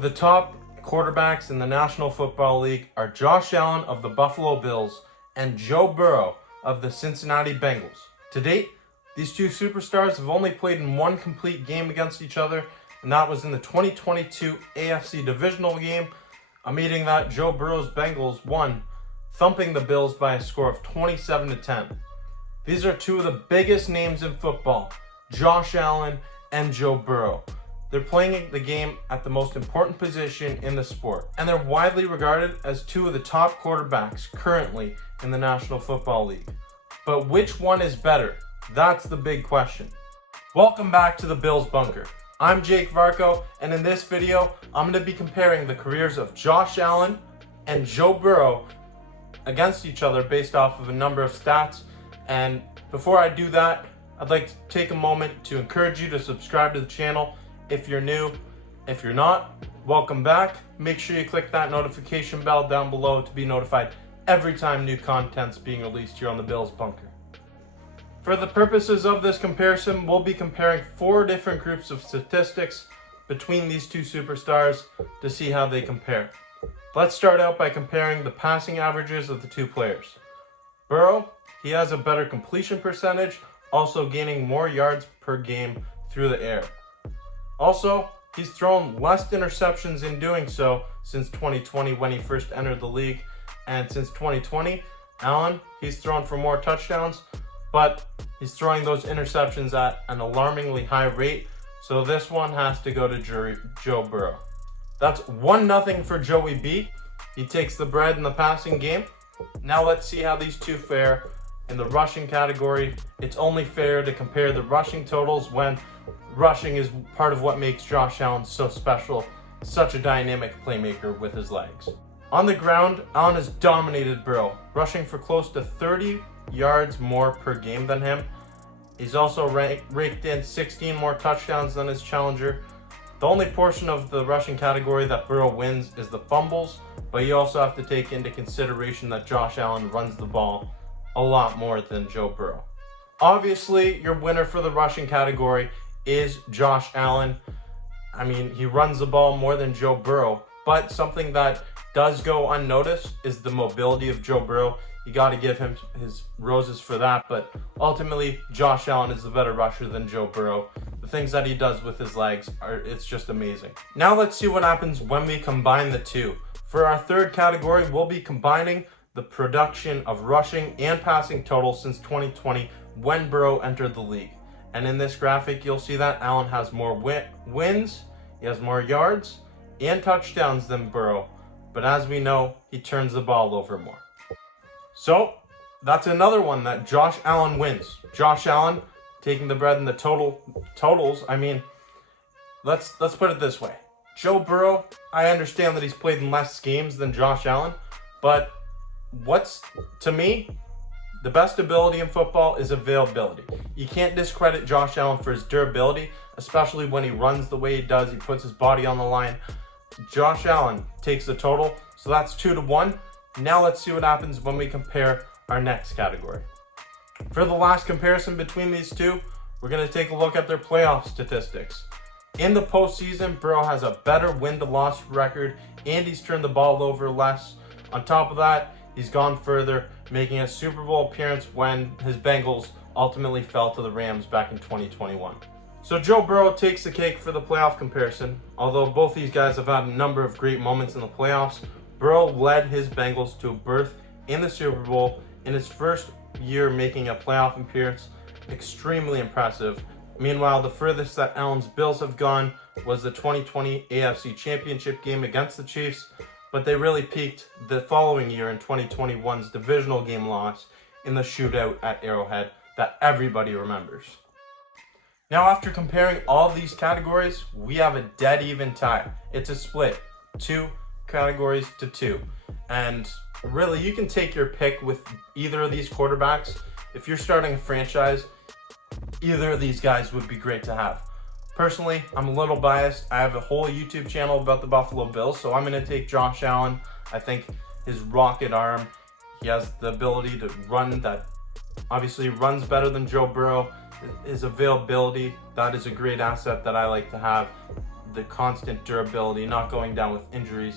of the top quarterbacks in the National Football League are Josh Allen of the Buffalo Bills and Joe Burrow of the Cincinnati Bengals. To date, these two superstars have only played in one complete game against each other, and that was in the 2022 AFC Divisional game, a meeting that Joe Burrow's Bengals won, thumping the Bills by a score of 27-10. These are two of the biggest names in football, Josh Allen and Joe Burrow. They're playing the game at the most important position in the sport, and they're widely regarded as two of the top quarterbacks currently in the National Football League. But which one is better? That's the big question. Welcome back to the Bills Bunker. I'm Jake Varco, and in this video, I'm going to be comparing the careers of Josh Allen and Joe Burrow against each other based off of a number of stats. And before I do that, I'd like to take a moment to encourage you to subscribe to the channel if you're new. If you're not, welcome back. Make sure you click that notification bell down below to be notified every time new content's being released here on the Bills Bunker. For the purposes of this comparison, we'll be comparing 4 different groups of statistics between these two superstars to see how they compare. Let's start out by comparing the passing averages of the two players. Burrow, he has a better completion percentage, also gaining more yards per game through the air. Also, he's thrown less interceptions in doing so since 2020 when he first entered the league. And since 2020, Allen, he's thrown for more touchdowns, but he's throwing those interceptions at an alarmingly high rate. So this one has to go to Joe Burrow. That's 1-0 for Joey B. He takes the bread in the passing game. Now let's see how these two fare in the rushing category. It's only fair to compare the rushing totals when rushing is part of what makes Josh Allen so special, such a dynamic playmaker with his legs. On the ground, Allen has dominated Burrow, rushing for close to 30 yards more per game than him. He's also raked in 16 more touchdowns than his challenger. The only portion of the rushing category that Burrow wins is the fumbles, but you also have to take into consideration that Josh Allen runs the ball a lot more than Joe Burrow. Obviously, your winner for the rushing category is Josh Allen. I mean, he runs the ball more than Joe Burrow, but something that does go unnoticed is the mobility of Joe Burrow. You got to give him his roses for that, but ultimately, Josh Allen is the better rusher than Joe Burrow. The things that he does with his legs it's just amazing. Now let's see what happens when we combine the two. For our third category, we'll be combining the production of rushing and passing totals since 2020 when Burrow entered the league. And in this graphic, you'll see that Allen has more wins, he has more yards and touchdowns than Burrow. But as we know, he turns the ball over more. So that's another one that Josh Allen wins. Josh Allen taking the bread in the totals. I mean, let's put it this way. Joe Burrow, I understand that he's played in less games than Josh Allen, but to me, the best ability in football is availability. You can't discredit Josh Allen for his durability, especially when he runs the way he does. He puts his body on the line. Josh Allen takes the total, so that's 2-1. Now let's see what happens when we compare our next category. For the last comparison between these two, we're going to take a look at their playoff statistics. In the postseason, Burrow has a better win-to-loss record, and he's turned the ball over less. On top of that, he's gone further, making a Super Bowl appearance when his Bengals ultimately fell to the Rams back in 2021. So Joe Burrow takes the cake for the playoff comparison. Although both these guys have had a number of great moments in the playoffs, Burrow led his Bengals to a berth in the Super Bowl in his first year making a playoff appearance. Extremely impressive. Meanwhile, the furthest that Allen's Bills have gone was the 2020 AFC Championship game against the Chiefs, but they really peaked the following year in 2021's divisional game loss in the shootout at Arrowhead that everybody remembers. Now, after comparing all these categories, we have a dead even tie. It's a split, 2 categories to 2. And really, you can take your pick with either of these quarterbacks. If you're starting a franchise, either of these guys would be great to have. Personally, I'm a little biased. I have a whole YouTube channel about the Buffalo Bills, so I'm going to take Josh Allen. I think his rocket arm, he has the ability to run that obviously runs better than Joe Burrow. His availability, that is a great asset that I like to have. the constant durability, not going down with injuries.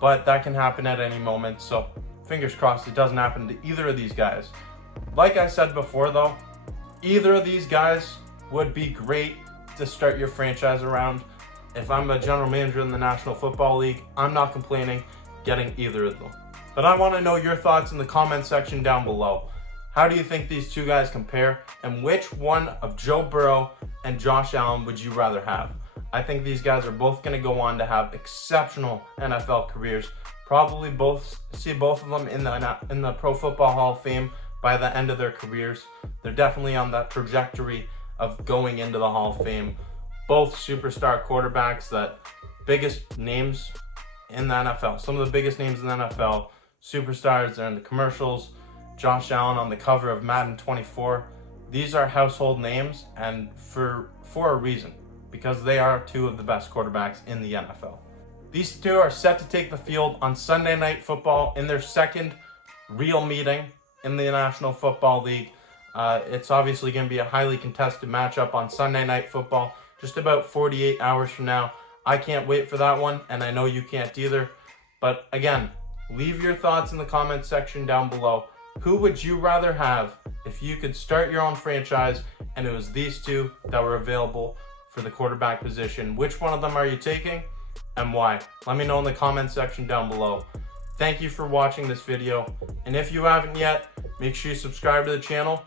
But that can happen at any moment, so fingers crossed it doesn't happen to either of these guys. Like I said before though, either of these guys would be great to start your franchise around. If I'm a general manager in the National Football League, I'm not complaining getting either of them. But I want to know your thoughts in the comment section down below. How do you think these two guys compare? And which one of Joe Burrow and Josh Allen would you rather have? I think these guys are both going to go on to have exceptional NFL careers. Probably see both of them in the Pro Football Hall of Fame by the end of their careers. They're definitely on that trajectory of going into the Hall of Fame. Both superstar quarterbacks, that biggest names in the NFL. Some of the biggest names in the NFL. Superstars, they're in the commercials. Josh Allen on the cover of Madden 24. These are household names, and for a reason, because they are two of the best quarterbacks in the NFL. These two are set to take the field on Sunday Night Football in their second real meeting in the National Football League. It's obviously going to be a highly contested matchup on Sunday Night Football, just about 48 hours from now. I can't wait for that one, and I know you can't either. But again, leave your thoughts in the comment section down below. Who would you rather have if you could start your own franchise and it was these two that were available for the quarterback position? Which one of them are you taking and why? Let me know in the comment section down below. Thank you for watching this video, and if you haven't yet, make sure you subscribe to the channel.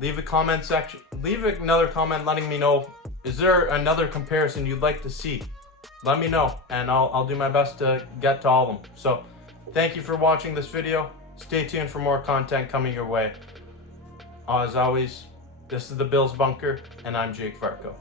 Leave another comment letting me know, is there another comparison you'd like to see? Let me know, and I'll do my best to get to all of them. So thank you for watching this video. Stay tuned for more content coming your way. As always, this is the Bills Bunker, and I'm Jake Farco.